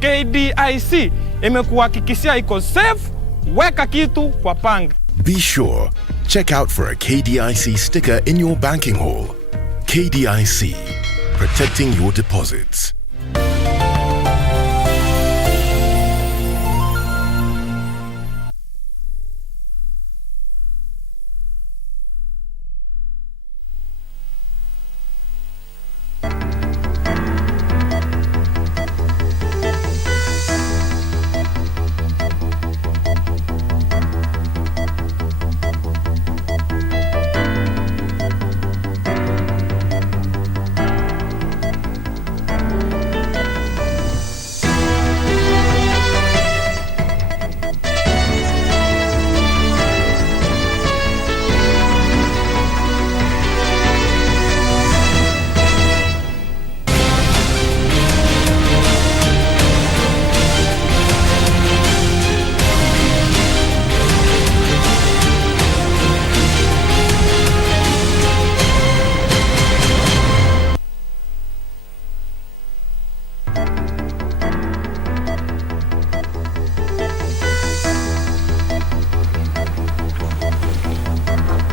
KDIC imekuhakikishia iko safe, weka kitu kwa panga. Be sure, check out for a KDIC sticker in your banking hall. KDIC, protecting your deposits.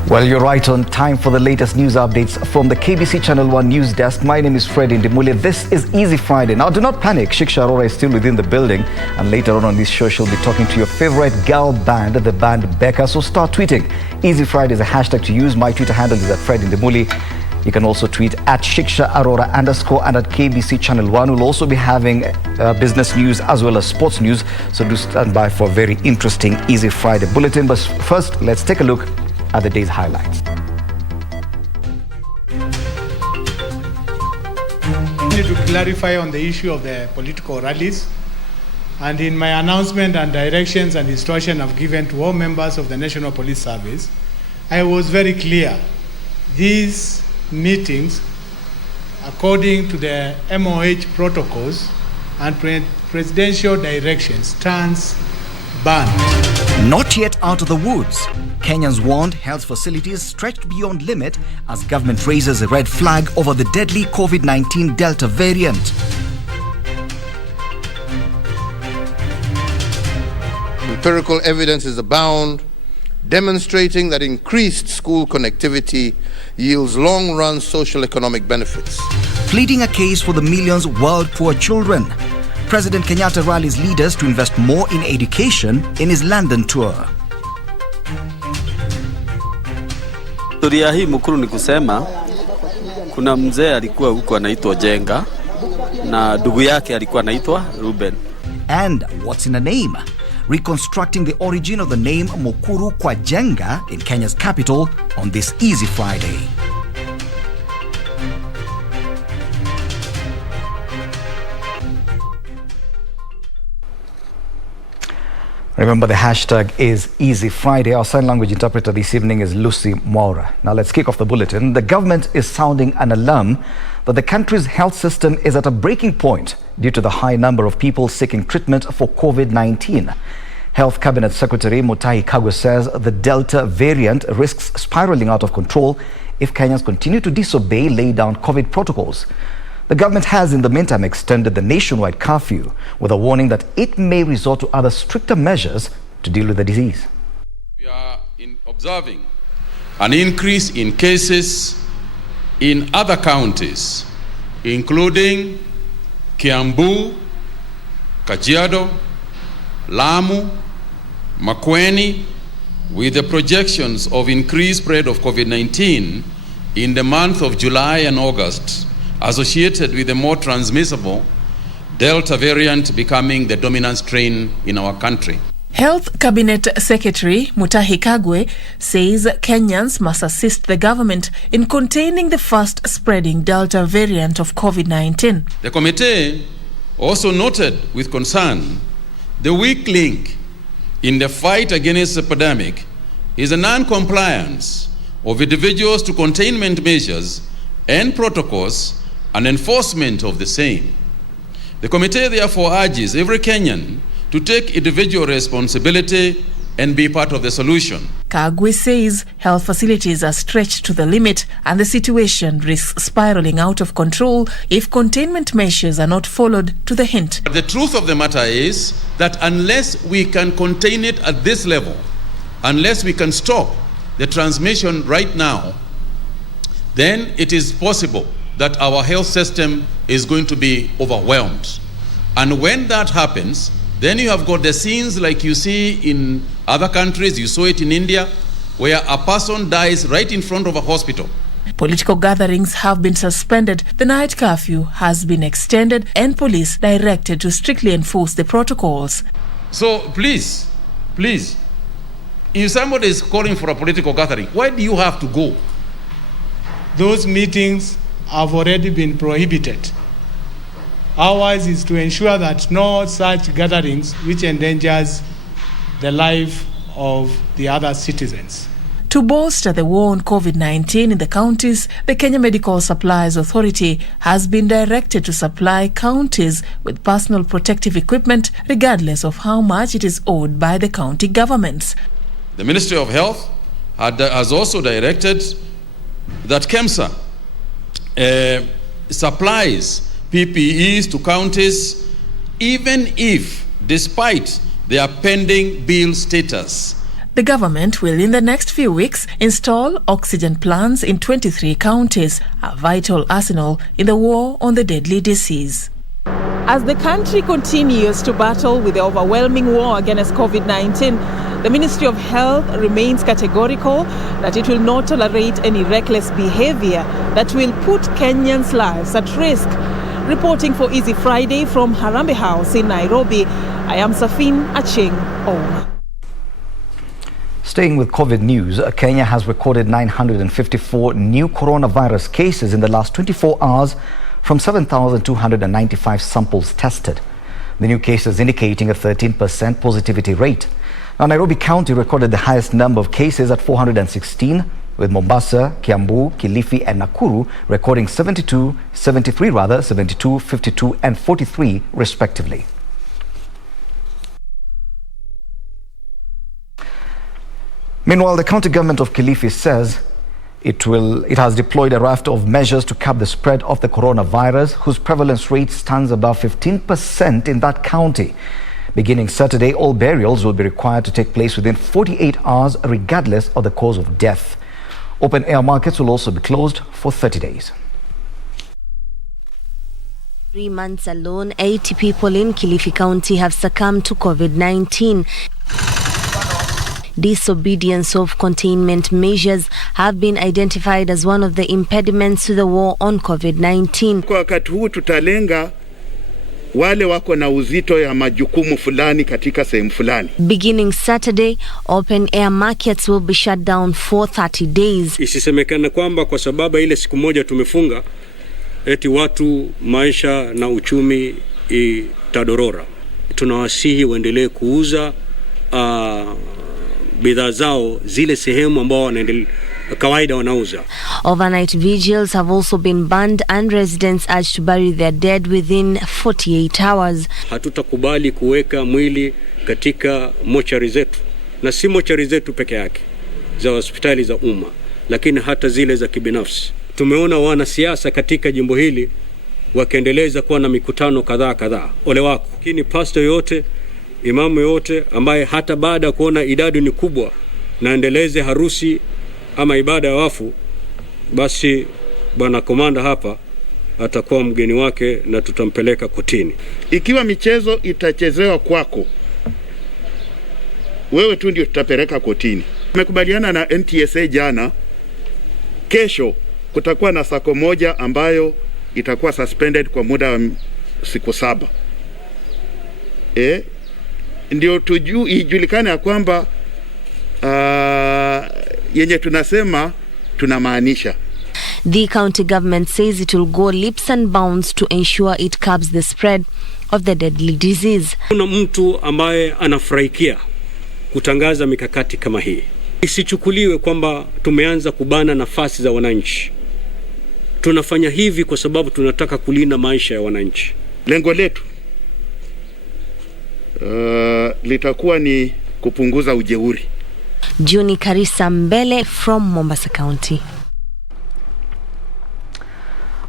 Well, you're right on time for the latest news updates from the KBC Channel 1 News Desk. My name is Indimuli. This is Easy Friday. Now, do not panic. Shiksha Arora is still within the building. And later on this show, she'll be talking to your favorite girl band, the band Becca. So start tweeting. Easy Friday is a hashtag to use. My Twitter handle is @Indimuli. You can also tweet @Shiksha Arora _ and at KBC Channel 1. We'll also be having business news as well as sports news. So do stand by for a very interesting Easy Friday bulletin. But first, let's take a look at the day's highlights. I need to clarify on the issue of the political rallies. And in my announcement and directions and instruction I've given to all members of the National Police Service, I was very clear. These meetings, according to the MOH protocols and presidential directions, stands banned. Not yet out of the woods. Kenyans warned health facilities stretched beyond limit as government raises a red flag over the deadly COVID-19 Delta variant. Empirical evidence is abound, demonstrating that increased school connectivity yields long-run social economic benefits. Pleading a case for the millions world poor children. President Kenyatta rallies leaders to invest more in education in his London tour. Historia hii Mukuru ni kusema kuna mzee alikuwa huko anaitwa Njenga na ndugu yake alikuwa anaitwa Ruben. And what's in a name? Reconstructing the origin of the name Mukuru kwa Njenga in Kenya's capital on this Easy Friday. Remember, the hashtag is Easy Friday. Our sign language interpreter this evening is Lucy Maura. Now let's kick off the bulletin. The government is sounding an alarm that the country's health system is at a breaking point due to the high number of people seeking treatment for COVID-19. Health Cabinet Secretary Mutahi Kagwe says the Delta variant risks spiraling out of control if Kenyans continue to disobey laid down COVID protocols. The government has, in the meantime, extended the nationwide curfew with a warning that it may resort to other stricter measures to deal with the disease. We are observing an increase in cases in other counties, including Kiambu, Kajiado, Lamu, Makueni, with the projections of increased spread of COVID-19 in the month of July and August, associated with the more transmissible Delta variant becoming the dominant strain in our country. Health Cabinet Secretary Mutahi Kagwe says Kenyans must assist the government in containing the fast spreading Delta variant of COVID-19. The committee also noted with concern the weak link in the fight against the epidemic is a non-compliance of individuals to containment measures and protocols and enforcement of the same. The committee therefore urges every Kenyan to take individual responsibility and be part of the solution. Kagwe says health facilities are stretched to the limit and the situation risks spiraling out of control if containment measures are not followed to the hint. But the truth of the matter is that unless we can contain it at this level, unless we can stop the transmission right now, then it is possible that our health system is going to be overwhelmed. And when that happens, then you have got the scenes like you see in other countries. You saw it in India, where a person dies right in front of a hospital. Political gatherings have been suspended, the night curfew has been extended, and police directed to strictly enforce the protocols. So please, if somebody is calling for a political gathering, why do you have to go? Those meetings have already been prohibited. Ours is to ensure that no such gatherings which endangers the life of the other citizens. To bolster the war on COVID-19 in the counties, the Kenya Medical Supplies Authority has been directed to supply counties with personal protective equipment regardless of how much it is owed by the county governments. The Ministry of Health has also directed that KEMSA supplies PPEs to counties, even if, despite their pending bill status. The government will in the next few weeks install oxygen plants in 23 counties, a vital arsenal in the war on the deadly disease. As the country continues to battle with the overwhelming war against COVID-19, the Ministry of Health remains categorical that it will not tolerate any reckless behavior that will put Kenyans' lives at risk. Reporting for Easy Friday from Harambee House in Nairobi, I am Safin Acheng Ouma. Staying with COVID news, Kenya has recorded 954 new coronavirus cases in the last 24 hours from 7,295 samples tested. The new cases indicating a 13% positivity rate. Now, Nairobi County recorded the highest number of cases at 416, with Mombasa, Kiambu, Kilifi and Mukuru recording 72, 52, and 43 respectively. Meanwhile, the county government of Kilifi says it has deployed a raft of measures to curb the spread of the coronavirus, whose prevalence rate stands above 15% in that county. Beginning Saturday, all burials will be required to take place within 48 hours, regardless of the cause of death. Open-air markets will also be closed for 30 days. 3 months alone, 80 people in Kilifi County have succumbed to COVID-19. Disobedience of containment measures have been identified as one of the impediments to the war on COVID-19. Kwa wakati huu tutalenga wale wako na uzito ya majukumu fulani katika sehemu fulani. Beginning Saturday, open air markets will be shut down for 30 days. Isisemekana kwamba kwa sababu ile siku moja tumefunga eti watu maisha na uchumi itadorora. Tunawasihi waendelee kuuza bidhaa zao zile sehemu ambao kawaida wanauza. Overnight vigils have also been banned and residents urged to bury their dead within 48 hours. Hatutakubali kuweka mwili katika mochari zetu, na si mochari zetu peke yake za hospitali za umma, lakini hata zile za kibinafsi. Tumeona wanasiasa katika jimbo hili wakiendeleza kuwa na mikutano kadhaa. Ole wako. Lakini pastor yote, imamu yote ambaye hata baada kuona idadi ni kubwa na endeleze harusi ama ibada ya wafu, basi bwana komanda hapa atakuwa mgeni wake na tutampeleka kotini. Ikiwa michezo itachezewa kwako, wewe tu ndio tutapeleka kotini. Tumekubaliana na NTSA jana, kesho kutakuwa na sako moja ambayo itakuwa suspended kwa muda wa siku 7. Ndio ijulikane ya kwamba yenye tunasema tunamaanisha. The county government says it will go leaps and bounds to ensure it curbs the spread of the deadly disease. Kuna mtu ambaye anafurahikia kutangaza mikakati kama hii. Isichukuliwe kwamba tumeanza kubana nafasi za wananchi. Tunafanya hivi kwa sababu tunataka kulinda maisha ya wananchi. Lengo letu litakuwa ni kupunguza ujeuri. Juni Karisa Mbele from Mombasa County.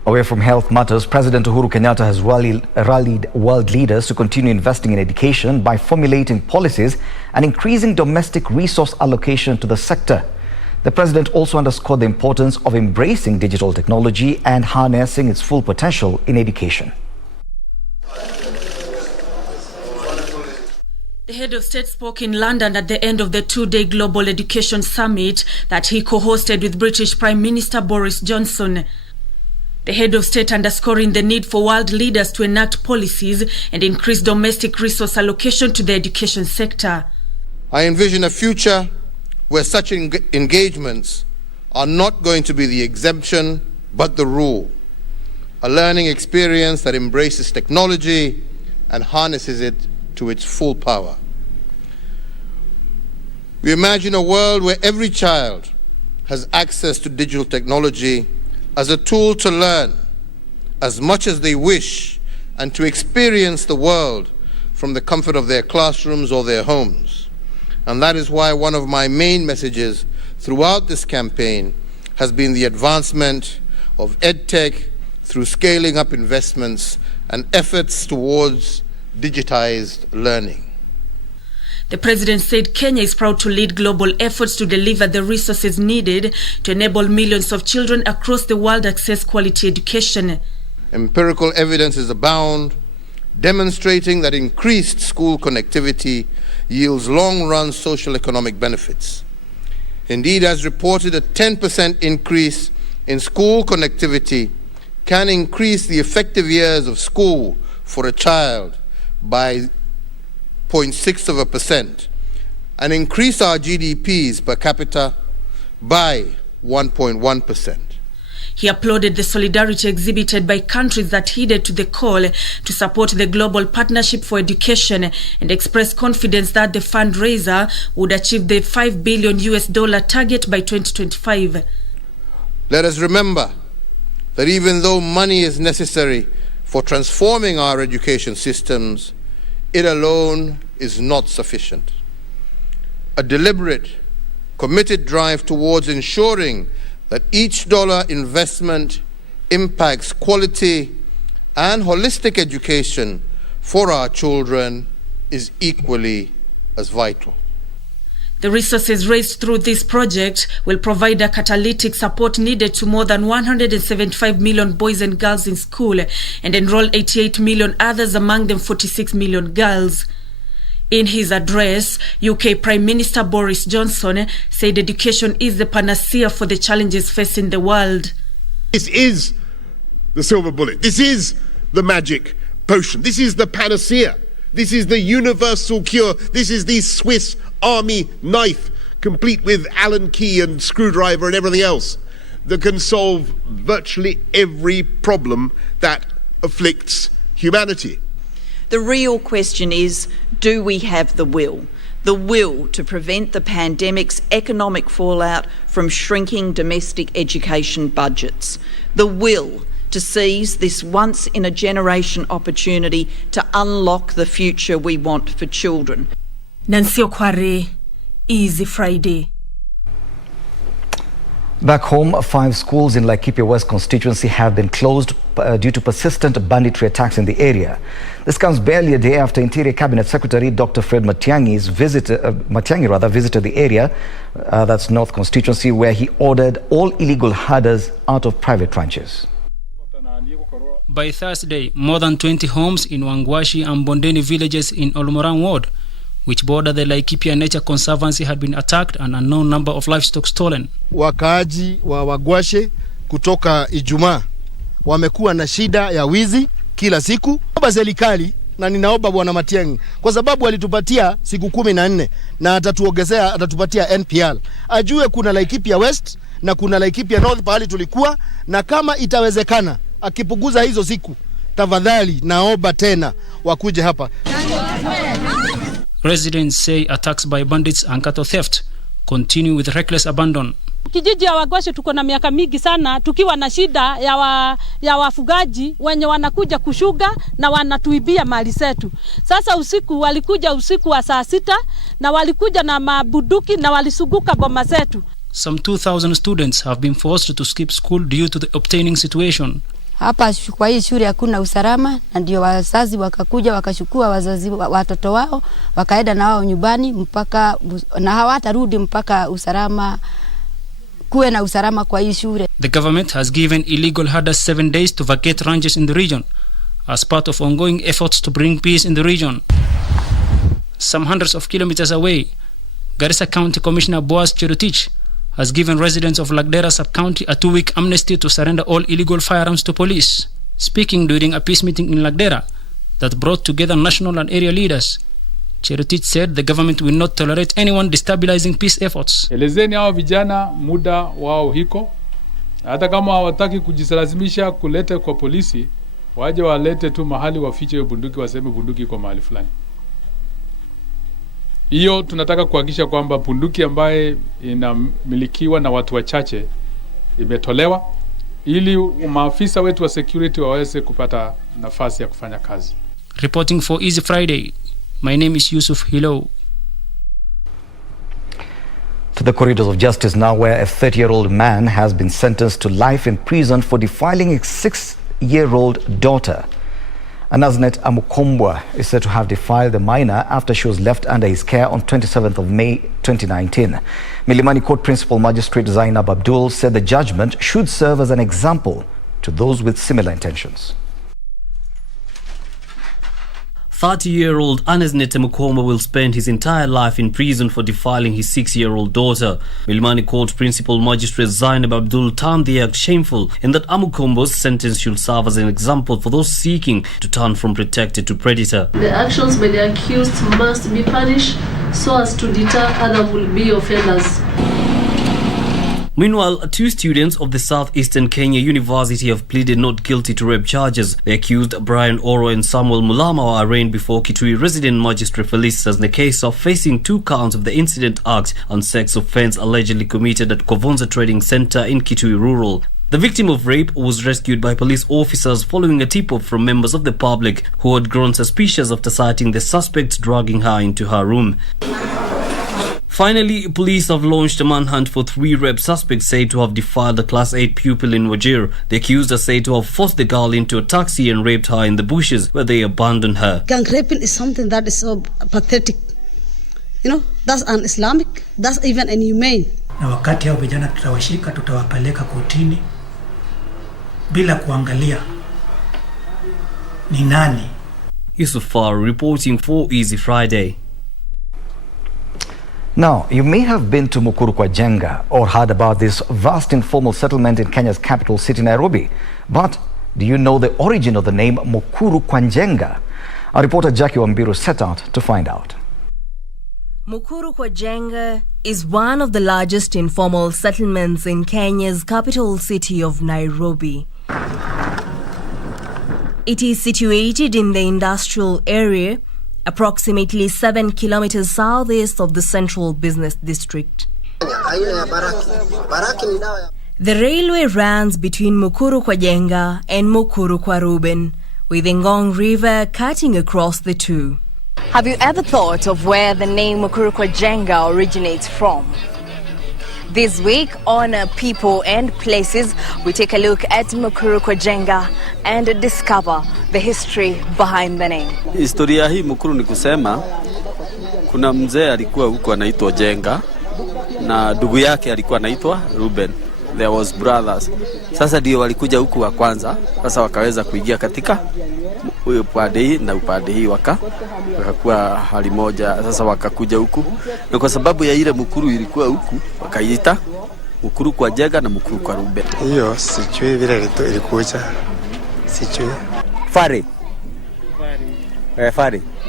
Away from health matters, President Uhuru Kenyatta has rallied world leaders to continue investing in education by formulating policies and increasing domestic resource allocation to the sector. The president also underscored the importance of embracing digital technology and harnessing its full potential in education. The head of state spoke in London at the end of the two-day Global Education Summit that he co-hosted with British Prime Minister Boris Johnson. The head of state underscoring the need for world leaders to enact policies and increase domestic resource allocation to the education sector. I envision a future where such engagements are not going to be the exemption but the rule. A learning experience that embraces technology and harnesses it to its full power. We imagine a world where every child has access to digital technology as a tool to learn as much as they wish and to experience the world from the comfort of their classrooms or their homes. And that is why one of my main messages throughout this campaign has been the advancement of EdTech through scaling up investments and efforts towards digitized learning. The president said Kenya is proud to lead global efforts to deliver the resources needed to enable millions of children across the world access quality education. Empirical evidence abound, demonstrating that increased school connectivity yields long-run social economic benefits. Indeed, as reported, a 10% increase in school connectivity can increase the effective years of school for a child by 0.6% and increase our GDPs per capita by 1.1%. He applauded the solidarity exhibited by countries that heeded to the call to support the Global Partnership for Education and expressed confidence that the fundraiser would achieve the $5 billion target by 2025. Let us remember that even though money is necessary for transforming our education systems, it alone is not sufficient. A deliberate, committed drive towards ensuring that each dollar investment impacts quality and holistic education for our children is equally as vital. The resources raised through this project will provide a catalytic support needed to more than 175 million boys and girls in school and enroll 88 million others, among them 46 million girls. In his address, UK Prime Minister Boris Johnson said education is the panacea for the challenges facing the world. This is the silver bullet. This is the magic potion. This is the panacea. This is the universal cure. This is the Swiss Army knife, complete with Allen key and screwdriver and everything else, that can solve virtually every problem that afflicts humanity. The real question is, do we have the will? The will to prevent the pandemic's economic fallout from shrinking domestic education budgets. The will to seize this once-in-a-generation opportunity to unlock the future we want for children. Nancy Okware, Easy Friday. Back home, 5 schools in Laikipia West constituency have been closed due to persistent banditry attacks in the area. This comes barely a day after Interior Cabinet Secretary Dr. Fred Matiang'i visited the area, that's North constituency, where he ordered all illegal herders out of private ranches. By Thursday, more than 20 homes in Wangwashi and Bondeni villages in Olmoran ward, which border the Laikipia Nature Conservancy, had been attacked and an unknown number of livestock stolen. Wakaaji wa Wangwashi kutoka Ijumaa wamekuwa na shida ya wizi kila siku. Naomba serikali na ninaomba Bwana Matiang'i, kwa sababu alitupatia siku 14 na atatuongezea, atatupatia NPR. Ajue kuna Laikipia West na kuna Laikipia North pahali tulikuwa, na kama itawezekana akipunguza hizo siku, tafadhali naomba tena wakuje hapa. Residents say attacks by bandits and cattle theft continue with reckless abandon. Kijiji ya Wagwashe tuko na miaka mingi sana tukiwa na shida ya wafugaji wenye wanakuja kushuga na wanatuibia mali zetu. Sasa walikuja usiku wa saa 6 na walikuja na mabuduki na walisuguka boma zetu. Some 2,000 students have been forced to skip school due to the obtaining situation. Hapa kwa hii shule hakuna usalama, na ndio wazazi wakakuja wakachukua watoto wao wakaenda na wao nyumbani mpaka na hawatarudi mpaka kuwe na usalama kwa hii shule. The government has given illegal herders 7 days to vacate ranches in the region as part of ongoing efforts to bring peace in the region. Some hundreds of kilometers away, Garissa County Commissioner Boaz Cherotich has given residents of Lagdera sub-county a 2-week amnesty to surrender all illegal firearms to police. Speaking during a peace meeting in Lagdera that brought together national and area leaders, Cherotich said the government will not tolerate anyone destabilizing peace efforts. Elezeni hao vijana muda wao hiko. Hata kama hawataki kujilazimisha kuleta kwa polisi, waje walete tu mahali wafiche bunduki, waseme bunduki iko mahali fulani. Hiyo tunataka kuhakikisha kwamba bunduki ambaye inamilikiwa na watu wachache imetolewa ili maafisa wetu wa security waweze kupata nafasi ya kufanya kazi. Reporting for Easy Friday, my name is Yusuf Hilo. To the corridors of justice now, where a 30-year-old man has been sentenced to life in prison for defiling his 6-year-old daughter. Anaznet Amukombwa is said to have defiled the minor after she was left under his care on 27th of May 2019. Milimani Court Principal Magistrate Zainab Abdul said the judgment should serve as an example to those with similar intentions. 30-year-old Anaznet Amukombwa will spend his entire life in prison for defiling his 6-year-old daughter. Milimani Court Principal Magistrate Zainab Abdul termed the act shameful, in that Amukombwa's sentence should serve as an example for those seeking to turn from protector to predator. The actions by the accused must be punished so as to deter other will-be offenders. Meanwhile, 2 students of the Southeastern Kenya University have pleaded not guilty to rape charges. The accused, Brian Arora and Samuel Mulama, were arraigned before Kitui Resident Magistrate Felicitas in the case of facing 2 counts of the Incident Act and sex offence allegedly committed at Kovonza Trading Center in Kitui Rural. The victim of rape was rescued by police officers following a tip-off from members of the public who had grown suspicious after sighting the suspects dragging her into her room. Finally, police have launched a manhunt for 3 rape suspects said to have defiled a Class 8 pupil in Wajir. The accused are said to have forced the girl into a taxi and raped her in the bushes, where they abandoned her. Gang raping is something that is so pathetic. You know, that's un-Islamic, that's even inhumane. Na wakati hao vijana tutawashika, tutawapeleka kotini bila kuangalia ni nani. Yusufar reporting for Easy Friday. Now, you may have been to Mukuru kwa Njenga or heard about this vast informal settlement in Kenya's capital city, Nairobi. But do you know the origin of the name Mukuru kwa Njenga? Our reporter Jackie Wambiru set out to find out. Mukuru kwa Njenga is one of the largest informal settlements in Kenya's capital city of Nairobi. It is situated in the industrial area, approximately 7 kilometers southeast of the central business district. The railway runs between Mukuru kwa Njenga and Mukuru kwa Ruben, with the Ngong River cutting across the two. Have you ever thought of where the name Mukuru kwa Njenga originates from? This week on People and Places, we take a look at Mukuru kwa Njenga and discover the history behind the name. Historia hii Mukuru ni kusema kuna mzee alikuwa huko anaitwa Njenga na ndugu yake alikuwa anaitwa Ruben. There was brothers. Sasa ndio walikuja huku wa kwanza, sasa wakaweza kuingia katika upande hii na upande hii wakakuwa hali moja, sasa wakakuja huku. Na kwa sababu ya ile Mukuru ilikuwa huku, wakaita Mukuru kwa Njenga na Mukuru kwa Ruben. Hiyo sijui vile ilikuja. Sijui. Fari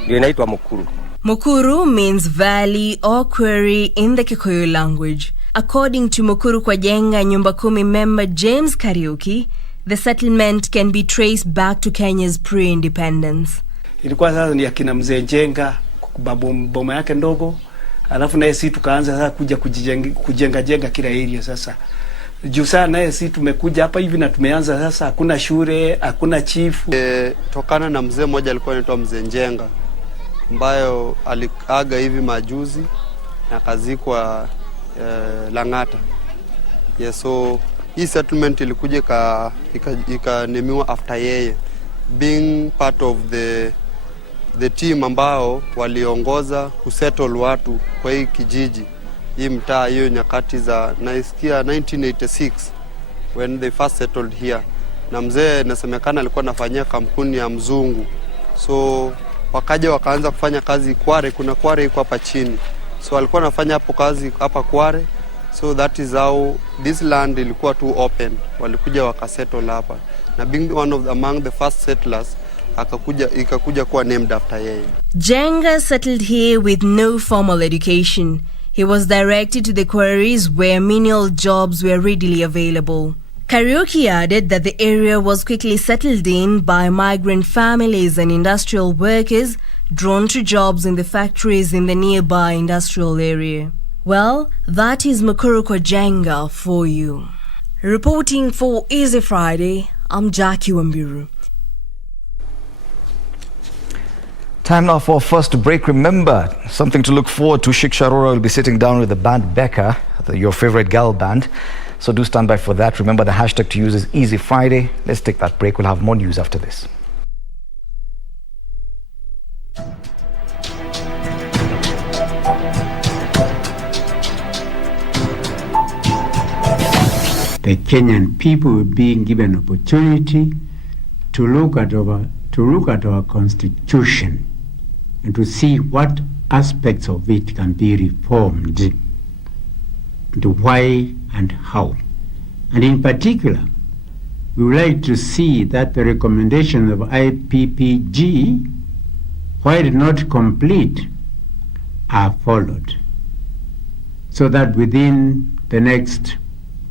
ndio inaitwa Mukuru. Mukuru means valley or quarry in the Kikuyu language. According to Mukuru kwa Njenga Nyumba Kumi member James Kariuki, the settlement can be traced back to Kenya's pre-independence. Ilikuwa sasa ni akina mzee Njenga, boma yake ndogo, alafu naye si tukaanza sasa kuja kujenga kila area sasa. Juu sana naye si tumekuja hapa hivi na tumeanza sasa, hakuna shule, hakuna chifu. Tokana na mzee mmoja alikuwa anaitwa mzee Njenga, ambayo aliaga hivi majuzi na kazikwa Lang'ata. Yes, so hii settlement ilikuja ikanemiwa after yeye being part of the team ambao waliongoza kusettle watu kwa hii kijiji, hii mtaa, hiyo nyakati za naisikia 1986 when they first settled here. Na mzee nasemekana alikuwa anafanyia kampuni ya mzungu, so wakaja wakaanza kufanya kazi Kware. Kuna Kware iko hapa chini, so alikuwa anafanya hapo kazi hapa Kware. So that is how this land ilikuwa too open, walikuja wakasettle hapa, na being one of among the first settlers ikakuja kuwa named after yeye. Njenga settled here with no formal education. He was directed to the quarries where menial jobs were readily available. Karura added that the area was quickly settled in by migrant families and industrial workers drawn to jobs in the factories in the nearby industrial area. Well, that is Mukuru kwa Njenga for you. Reporting for Easy Friday, I'm Jackie Wambiru. Time now for our first break. Remember, something to look forward to. Shiksha Arora will be sitting down with the band Becca, your favorite girl band. So do stand by for that. Remember, the hashtag to use is Easy Friday. Let's take that break. We'll have more news after this. The Kenyan people were being given opportunity to look at our constitution and to see what aspects of it can be reformed, and why and how. And in particular, we would like to see that the recommendations of IPPG, while not complete, are followed, so that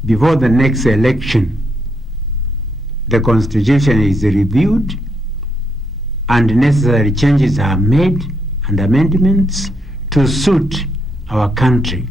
before the next election, the constitution is reviewed and necessary changes are made and amendments to suit our country.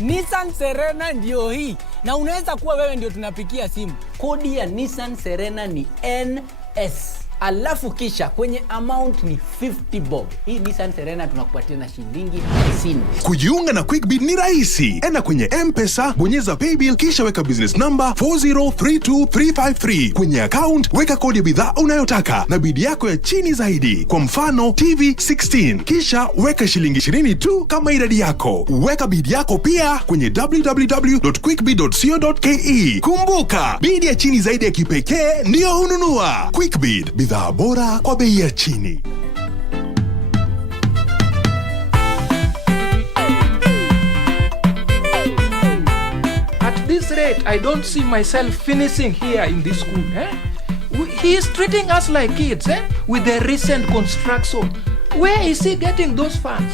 Nissan Serena ndio hii, na unaweza kuwa wewe ndio tunapikia simu. Kodi ya Nissan Serena ni NS, alafu kisha kwenye amount ni 50 bob. Hii Nissan Serena tunakupatia na shilingi 50. Kujiunga na QuickBid ni rahisi. Enda kwenye M-Pesa, bonyeza paybill, kisha weka business number 4032353. Kwenye account weka kodi ya bidhaa unayotaka na bid yako ya chini zaidi, kwa mfano TV 16, kisha weka shilingi 20 tu kama idadi yako. Weka bid yako pia kwenye www.quickbid.co.ke. Kumbuka, bid ya chini zaidi ya kipekee ndio hununua. QuickBid, bidhaa bora kwa bei ya chini. At this rate, I don't see myself finishing here in this school. He is treating us like kids with the recent construction. Where is he getting those funds?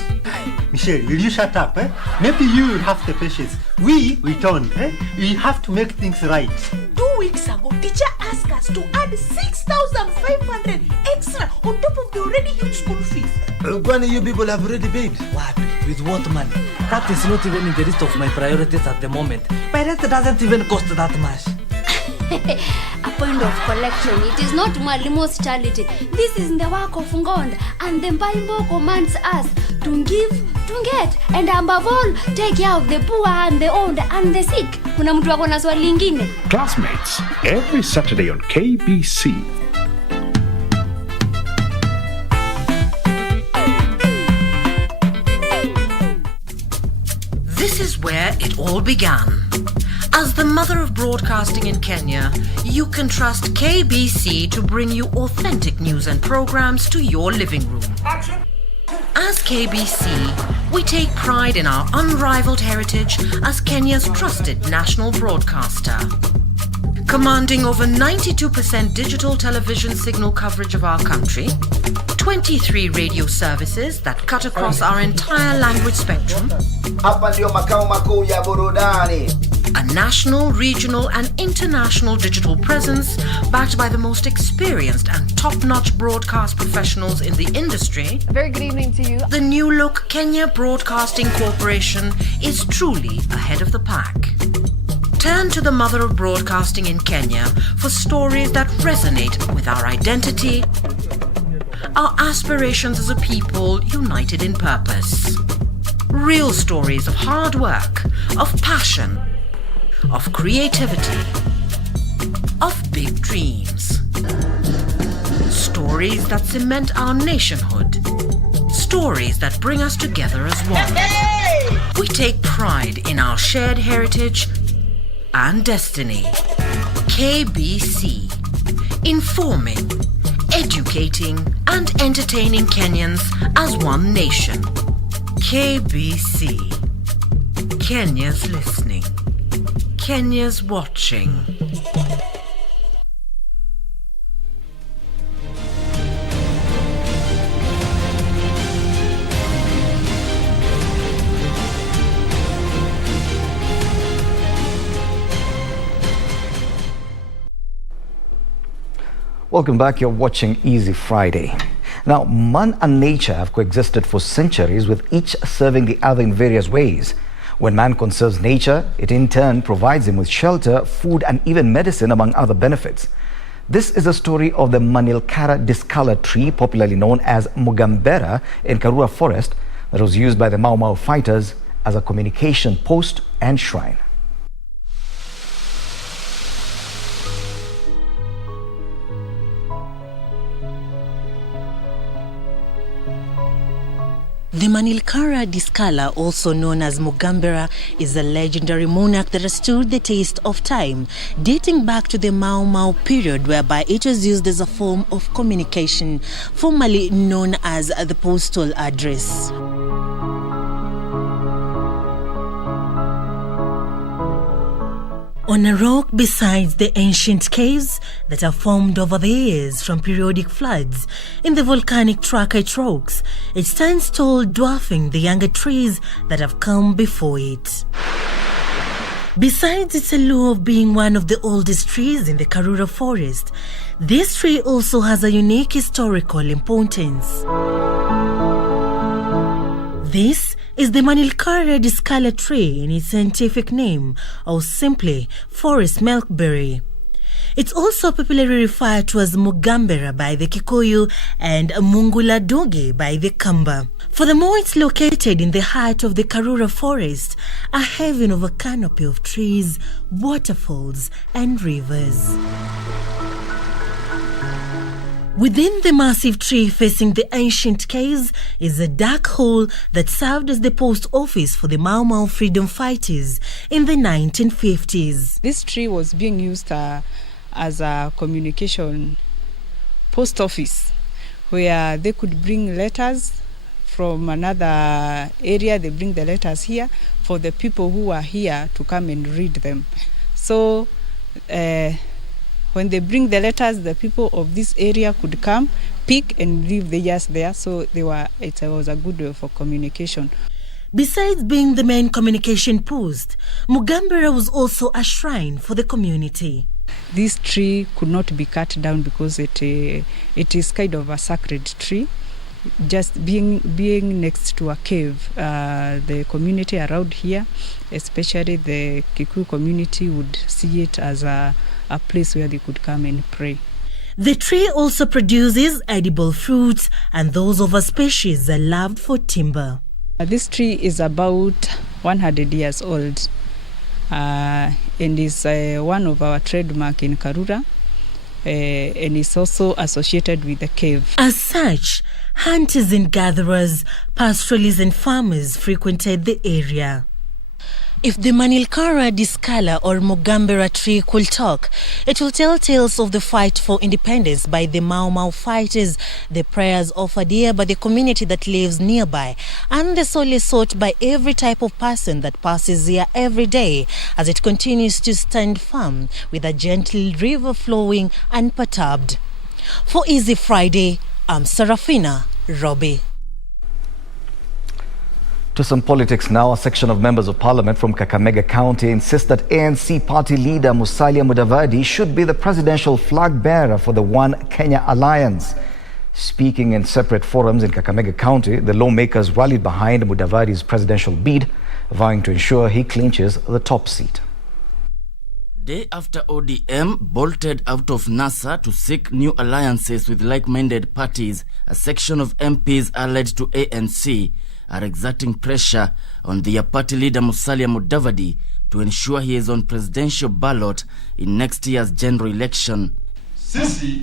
Michelle, will you shut up? Maybe you will have the patience. We don't. We have to make things right. 2 weeks ago, teacher asked us to add 6,500 extra on top of the already huge school fees. Kwani you people have already paid? What? With what money? That is not even in the list of my priorities at the moment. My rent doesn't even cost that much. A point of collection. It is not Mwalimu's charity. This is the work of God, and the Bible commands us to give, to get, and above all, take care of the poor and the old and the sick. Kuna mtu wako na swali lingine? Classmates, every Saturday on KBC. This is where it all began. As the mother of broadcasting in Kenya, you can trust KBC to bring you authentic authentic news and programs to your living room. As KBC, we take pride in our unrivaled heritage as Kenya's trusted national broadcaster. Commanding over 92% digital television signal coverage of our country, 23 radio services that cut across our entire language spectrum, a national, regional and international digital presence backed by the most experienced and top-notch broadcast professionals in the industry. A very good evening to you. The new look Kenya Broadcasting Corporation is truly ahead of the pack. Turn to the mother of broadcasting in Kenya for stories that resonate with our identity, our aspirations as a people united in purpose. Real stories of hard work, of passion, of creativity, of big dreams. Stories that cement our nationhood. Stories that bring us together as one. We take pride in our shared heritage and destiny. KBC. Informing, educating and entertaining Kenyans as one nation. KBC. Kenya's listening. Kenya's watching. Welcome back. You're watching Easy Friday. Now, man and nature have coexisted for centuries, with each serving the other in various ways. When man conserves nature, it in turn provides him with shelter, food and even medicine, among other benefits. This is the story of the Manilkara discolored tree, popularly known as Mugambera, in Karura forest, that was used by the Mau Mau fighters as a communication post and shrine. The Manilkara discala, also known as Mugambera, is a legendary monarch that has stood the test of time, dating back to the Mau Mau period, whereby it was used as a form of communication, formerly known as the postal address. On a rock beside the ancient caves that are formed over the years from periodic floods in the volcanic trachyte rocks, it stands tall, dwarfing the younger trees that have come before it. Besides its allure of being one of the oldest trees in the Karura forest, this tree also has a unique historical importance. This is the Manilkara discala tree in its scientific name, or simply forest milkberry. It's also popularly referred to as Mugambera by the Kikuyu and Munguladogi by the Kamba. Furthermore, it's located in the heart of the Karura forest, a haven of a canopy of trees, waterfalls and rivers. Within the massive tree facing the ancient caves is a dark hole that served as the post office for the Mau Mau freedom fighters in the 1950s. This tree was being used as a communication post office, where they could bring letters from another area. They bring the letters here for the people who are here to come and read them. So when they bring the letters, the people of this area could come, pick and leave the just there. So it was a good way for communication. Besides being the main communication post, Mugambera was also a shrine for the community. This tree could not be cut down because it is kind of a sacred tree. Just being next to a cave, the community around here, especially the Kikuyu community, would see it as a place where they could come and pray. The tree also produces edible fruits, and those of a species are loved for timber. This tree is about 100 years old and is one of our trademark in Karura, and is also associated with the cave. As such, hunters and gatherers, pastoralists and farmers frequented the area. If the Manilkara, Diskala or Mugambera tree could talk, it will tell tales of the fight for independence by the Mau Mau fighters, the prayers offered here by the community that lives nearby, and the solace sought by every type of person that passes here every day as it continues to stand firm with a gentle river flowing unperturbed. For Easy Friday, I'm Serafina Robbie. To some politics now, a section of members of parliament from Kakamega County insists that ANC party leader Musalia Mudavadi should be the presidential flag bearer for the One Kenya Alliance. Speaking in separate forums in Kakamega County, the lawmakers rallied behind Mudavadi's presidential bid, vowing to ensure he clinches the top seat. Day after ODM bolted out of NASA to seek new alliances with like-minded parties, a section of MPs allied to ANC are exerting pressure on their party leader Musalia Mudavadi to ensure he is on presidential ballot in next year's general election. Sisi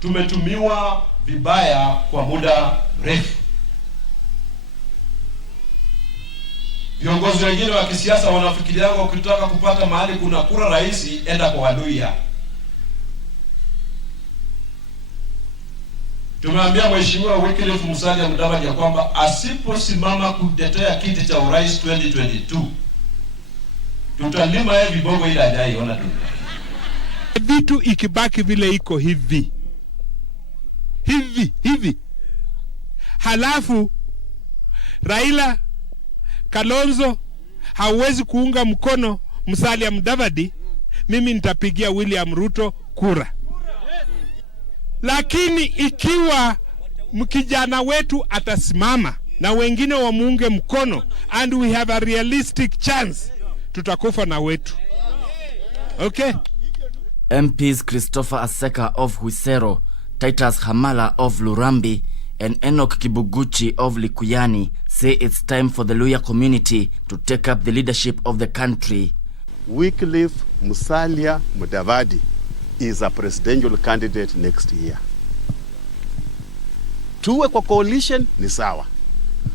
tumetumiwa vibaya kwa muda mrefu. Viongozi wengine wa kisiasa wanafikiria ukitaka kupata mahali kuna kura rais, enda kwa Waluhya. Tumeambia Mheshimiwa Wycliffe Musalia Mudavadi ya kwamba asiposimama kutetea kiti cha urais 2022 tutalima yeye vibongo ila hajaiona tu. Vitu ikibaki vile iko hivi halafu Raila Kalonzo hawezi kuunga mkono Musalia Mudavadi, mimi nitapigia William Ruto kura. Lakini ikiwa mkijana wetu atasimama na wengine wamuunge mkono and we have a realistic chance, tutakufa na wetu. Okay? MPs Christopher Aseka of Huisero, Titus Hamala of Lurambi, and Enoch Kibuguchi of Likuyani say it's time for the Luhya community to take up the leadership of the country. Wycliffe Musalia Mudavadi is a presidential candidate next year. Tuwe kwa coalition ni sawa.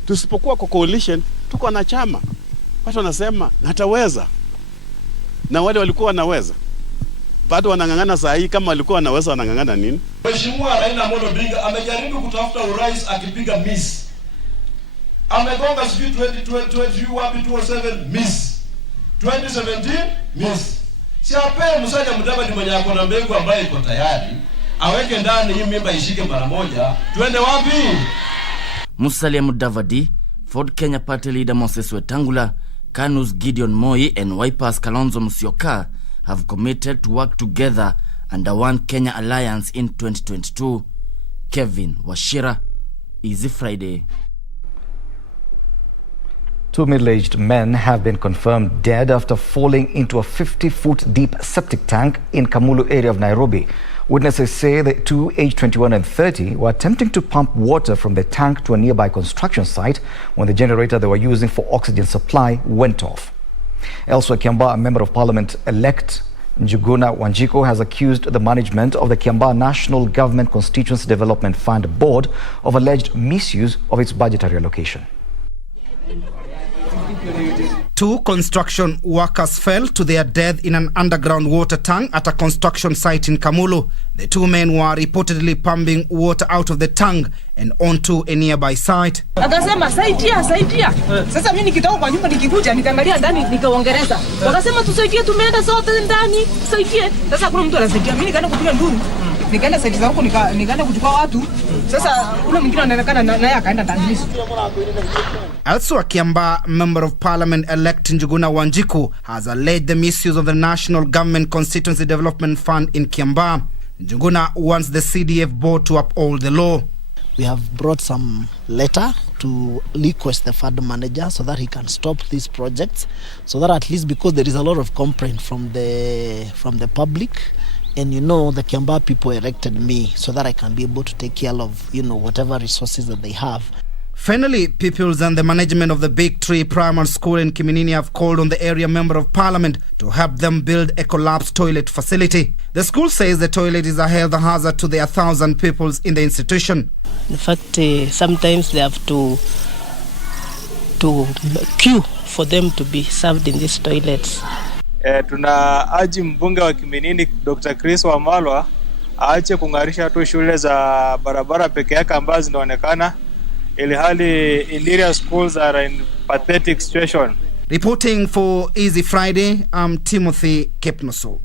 Tusipokuwa kwa coalition, tuko na chama. Watu wanasema nataweza. Na wale walikuwa wanaweza. Bado wanangangana saa hii, kama walikuwa wanaweza wanangangana nini? Mheshimiwa Raila Amolo Odinga amejaribu kutafuta urais akipiga miss. Amegonga sijui 2020 wapi 2007 miss. 2017 miss. Si ape Musalia Mudavadi mwenye ako na mbegu ambaye iko tayari, aweke ndani hii mimba ishike mara moja, tuende wapi? Musalia Mudavadi, Ford Kenya Party leader Moses Wetangula, KANU's Gideon Moi and Wiper's Kalonzo Musyoka have committed to work together under One Kenya Alliance in 2022. Kevin Washira, Easy Friday. 2 middle-aged men have been confirmed dead after falling into a 50-foot deep septic tank in Kamulu area of Nairobi. Witnesses say the two, aged 21 and 30, were attempting to pump water from the tank to a nearby construction site when the generator they were using for oxygen supply went off. Elsewhere, Kiambaa, a member of parliament-elect Njuguna Wanjiku has accused the management of the Kiambaa National Government Constituency Development Fund Board of alleged misuse of its budgetary allocation. 2 construction workers fell to their death in an underground water tank at a construction site in Kamulu. The 2 men were reportedly pumping water out of the tank and onto a nearby site. Akasema saidia. Sasa mimi nikitoka kwa nyumba nikikuja nikaangalia ndani nikaongeleza. Wakasema tusaidie, tumeenda sote ndani, tusaidie. Sasa kuna mtu anasaidia. Mimi nikaenda kupiga nduru. Nikaenda site za huko nikaenda kuchukua watu. Sasa ule mwingine anaonekana naye akaenda ndani. Elsewhere, Kiambaa, member of parliament-elect Njuguna Wanjiku has alleged the misuse of the National Government Constituency Development Fund in Kiambaa. Njuguna wants the CDF board to uphold the law. We have brought some letter to request the fund manager so that he can stop these projects, so that at least, because there is a lot of complaint from the public, and the Kiambaa people elected me so that I can be able to take care of whatever resources that they have. Finally, pupils and the management of the Big Tree Primary School in Kiminini have called on the area member of parliament to help them build a collapsed toilet facility. The school says the toilet is a health hazard to their 1,000 pupils in the institution. In fact, sometimes they have to queue for them to be served in these toilets. Tuna aji mbunge wa Kiminini Dr. Chris Wamalwa aache kungarisha tu shule za barabara peke yake ambazo zinaonekana ili hali interior schools are in pathetic situation. Reporting for Easy Friday, I'm Timothy Kepnoso.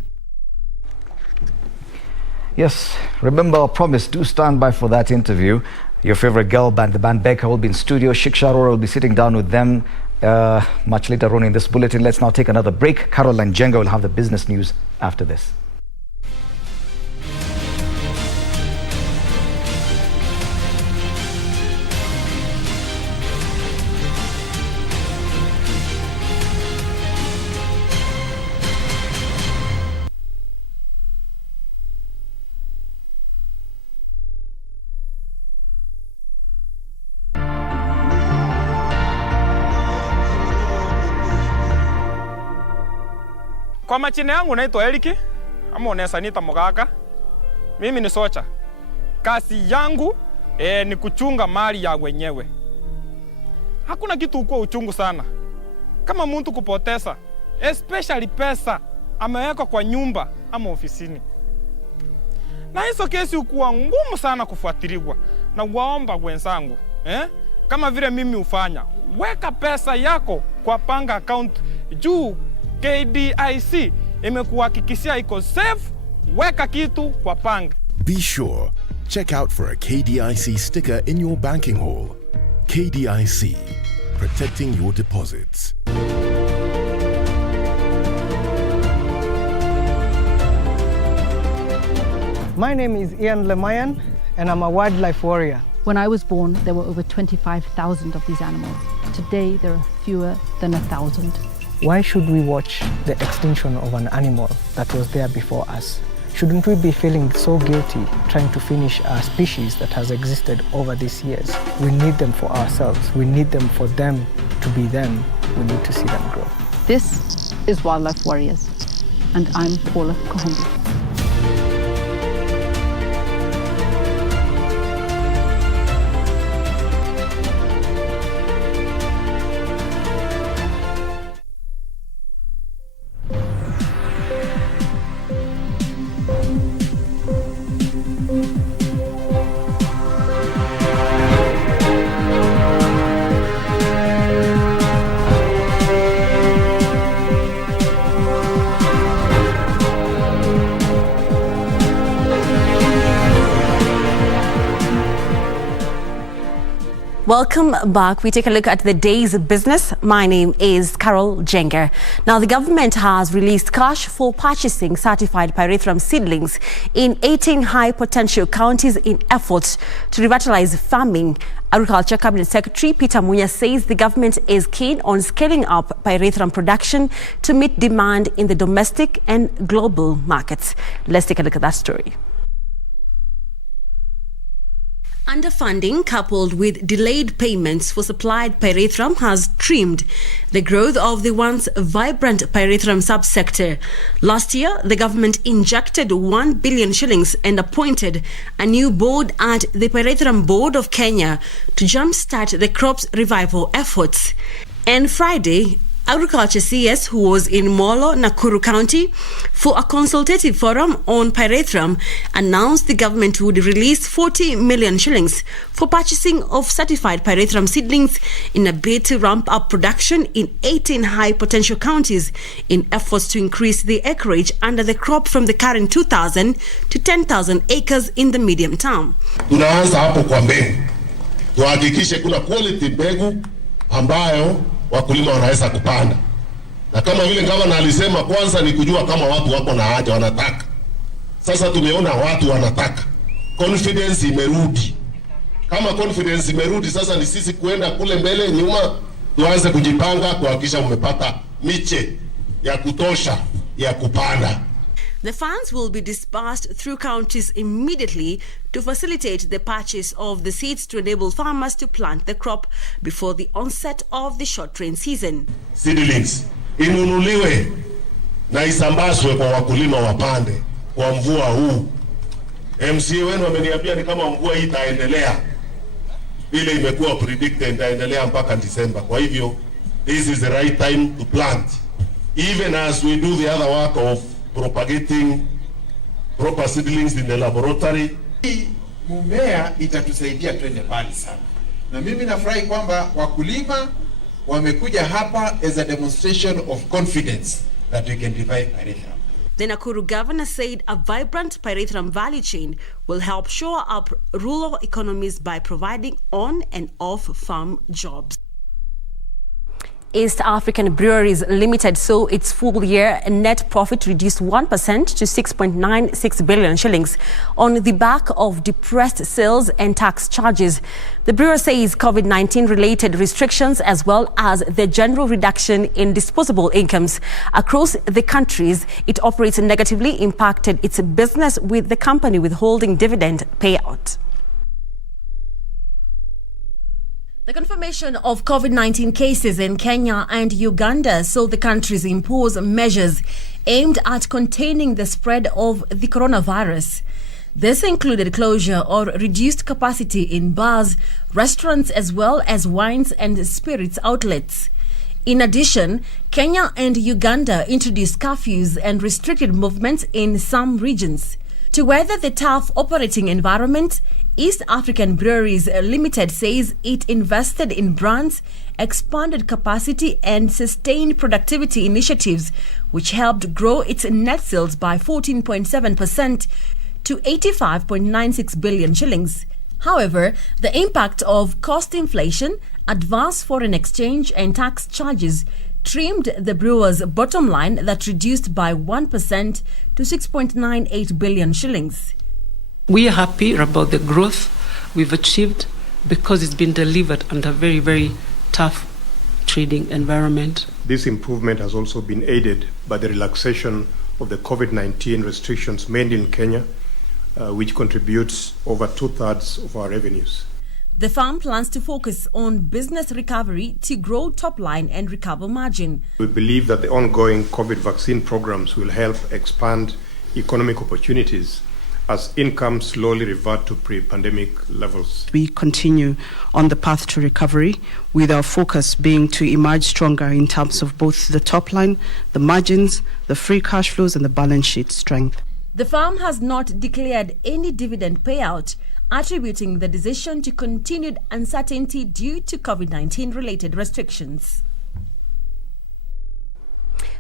Yes, remember our promise, do stand by for that interview. Your favorite girl band, the band Becca, will be in studio. Shiksha, Arora will be sitting down with them much later on in this bulletin. Let's now take another break. Karura and Njenga will have the business news after this. Kwa majina yangu naitwa Eliki, ama unaweza niita Mugaka. Mimi ni socha. Kazi yangu ni kuchunga mali ya wenyewe. Hakuna kitu kwa uchungu sana kama mtu kupoteza, especially pesa ameweka kwa nyumba ama ofisini. Na hizo kesi huwa ngumu sana kufuatiliwa. Na waomba wenzangu, kama vile mimi ufanya, weka pesa yako kwa bank account juu KDIC imekuhakikishia iko safe. Weka kitu kwa bank. Be sure, check out for a KDIC sticker in your banking hall. KDIC, protecting your deposits. My name is Ian Lemayan and I'm a wildlife warrior. When I was born, there were over 25,000 of these animals. Today, there are fewer than 1,000. Why should we watch the extinction of an animal that was there before us? Shouldn't we be feeling so guilty trying to finish a species that has existed over these years? We need them for ourselves. We need them for them to be them. We need to see them grow. This is Wildlife Warriors, and I'm Paula Kohombi. Welcome back. We take a look at the day's business. My name is Carol Njenga. Now, the government has released cash for purchasing certified pyrethrum seedlings in 18 high-potential counties in efforts to revitalize farming. Agriculture Cabinet Secretary Peter Munya says the government is keen on scaling up pyrethrum production to meet demand in the domestic and global markets. Let's take a look at that story. Underfunding coupled with delayed payments for supplied pyrethrum has trimmed the growth of the once vibrant pyrethrum subsector. Last year, the government injected 1 billion shillings and appointed a new board at the Pyrethrum Board of Kenya to jumpstart the crop's revival efforts. And Friday, Agriculture CS, who was in Molo, Nakuru County, for a consultative forum on pyrethrum, announced the government would release 40 million shillings for purchasing of certified pyrethrum seedlings in a bid to ramp up production in 18 high-potential counties in efforts to increase the acreage under the crop from the current 2,000 to 10,000 acres in the medium term. Tunaanza hapo kwa mbegu. Tuhakikishe kuna quality mbegu ambayo wakulima wanaweza kupanda. Na kama vile gavana alisema, kwanza ni kujua kama watu wako na haja wanataka. Sasa tumeona watu wanataka. Confidence imerudi. Kama confidence imerudi, sasa ni sisi kuenda kule mbele nyuma tuanze kujipanga kuhakikisha umepata miche ya kutosha ya kupanda. The funds will be disbursed through counties immediately to facilitate the purchase of the seeds to enable farmers to plant the crop before the onset of the short rain season. Seedlings inunuliwe na isambazwe kwa wakulima wapande kwa mvua huu. MCA wenu ameniambia ni kama mvua hii itaendelea vile imekuwa predicted, itaendelea mpaka Disemba. Kwa hivyo this is the right time to plant. Even as we do the other work of propagating proper seedlings in the laboratory. Mumea itatusaidia twende mbali sana. Na mimi nafurahi kwamba wakulima wamekuja hapa as a demonstration of confidence that we can revive pyrethrum. The Nakuru governor said a vibrant pyrethrum value chain will help shore up rural economies by providing on and off-farm jobs. East African Breweries Limited saw its full year net profit reduced 1% to 6.96 billion shillings on the back of depressed sales and tax charges. The brewer says COVID-19 related restrictions as well as the general reduction in disposable incomes across the countries it operates negatively impacted its business, with the company withholding dividend payout. The confirmation of COVID-19 cases in Kenya and Uganda saw the countries impose measures aimed at containing the spread of the coronavirus. This included closure or reduced capacity in bars, restaurants, as well as wines and spirits outlets. In addition, Kenya and Uganda introduced curfews and restricted movements in some regions. To weather the tough operating environment, East African Breweries Limited says it invested in brands, expanded capacity and sustained productivity initiatives, which helped grow its net sales by 14.7% to 85.96 billion shillings. However, the impact of cost inflation, adverse foreign exchange and tax charges trimmed the brewer's bottom line, that reduced by 1% to 6.98 billion shillings. We are happy about the growth we've achieved because it's been delivered under very, very tough trading environment. This improvement has also been aided by the relaxation of the COVID-19 restrictions, mainly in Kenya, which contributes over 2/3 of our revenues. The firm plans to focus on business recovery to grow top line and recover margin. We believe that the ongoing COVID vaccine programs will help expand economic opportunities as income slowly revert to pre-pandemic levels. We continue on the path to recovery, with our focus being to emerge stronger in terms of both the top line, the margins, the free cash flows and the balance sheet strength. The firm has not declared any dividend payout, attributing the decision to continued uncertainty due to COVID-19 related restrictions.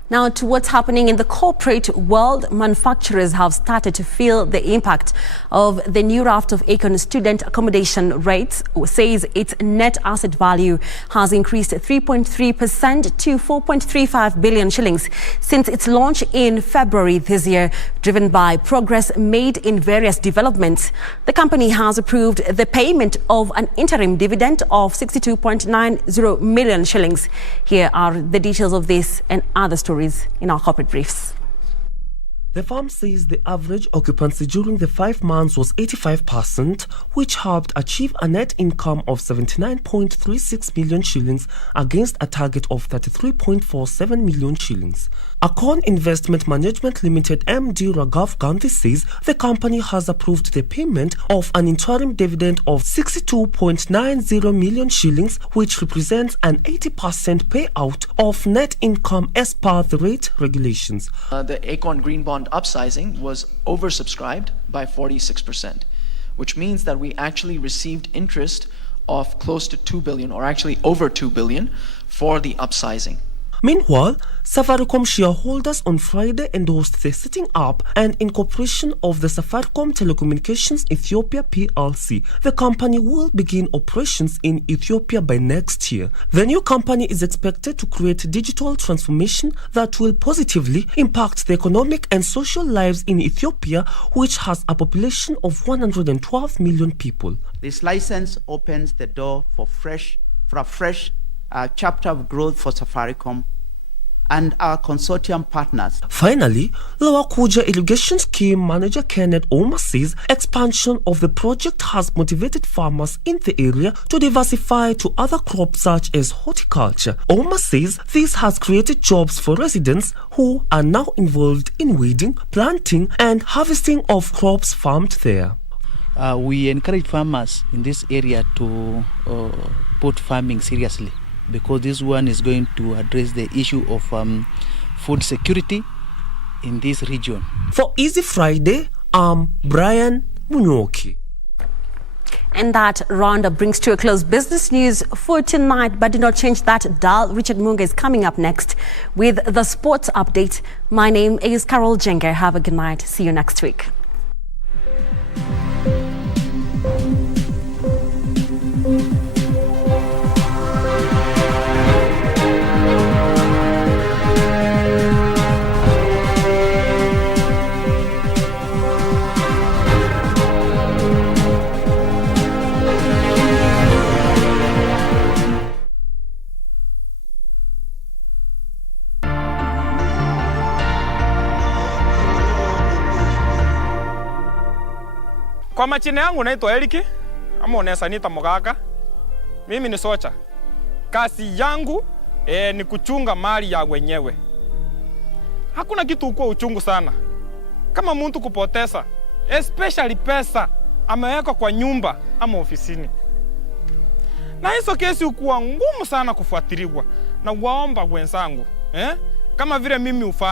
Now to what's happening in the corporate world. Manufacturers have started to feel the impact of the new raft of Akon student accommodation rates, says its net asset value has increased 3.3% to 4.35 billion shillings since its launch in February this year, driven by progress made in various developments. The company has approved the payment of an interim dividend of 62.90 million shillings. Here are the details of this and other stories in our corporate briefs. The firm says the average occupancy during the 5 months was 85%, which helped achieve a net income of 79.36 million shillings against a target of 33.47 million shillings. Akon Investment Management Limited MD Raghav Gandhi says the company has approved the payment of an interim dividend of 62.90 million shillings, which represents an 80% payout of net income as per the rate regulations. The Akon Green Bond upsizing was oversubscribed by 46%, which means that we actually received interest of close to 2 billion, or actually over 2 billion, for the upsizing. Meanwhile, Safaricom shareholders on Friday endorsed the setting up and incorporation of the Safaricom Telecommunications Ethiopia PLC. The company will begin operations in Ethiopia by next year. The new company is expected to create digital transformation that will positively impact the economic and social lives in Ethiopia, which has a population of 112 million people. This license opens the door for a fresh chapter of growth for Safaricom and our consortium partners. Finally, Lower Kuja Irrigation Scheme Manager Kenneth Oma says expansion of the project has motivated farmers in the area to diversify to other crops such as horticulture. Oma says this has created jobs for residents who are now involved in weeding, planting and harvesting of crops farmed there. We encourage farmers in this area to put farming seriously. because this one is going to address the issue of food security in this region. For Easy Friday, I'm Brian Munyoki. And that roundup brings to a close business news for tonight, but do not change that dial. Richard Munga is coming up next with the sports update. My name is Carol Njenga. Have a good night. See you next week. Kwa majina yangu naitwa Eriki, ama unaweza niita Mugaka. Mimi ni socha. Kazi yangu ni kuchunga mali ya wenyewe. Hakuna kitu kwa uchungu sana kama mtu kupoteza, especially pesa ameweka kwa nyumba ama ofisini. Na hizo kesi hukuwa ngumu sana kufuatiliwa, na waomba wenzangu kama vile mimi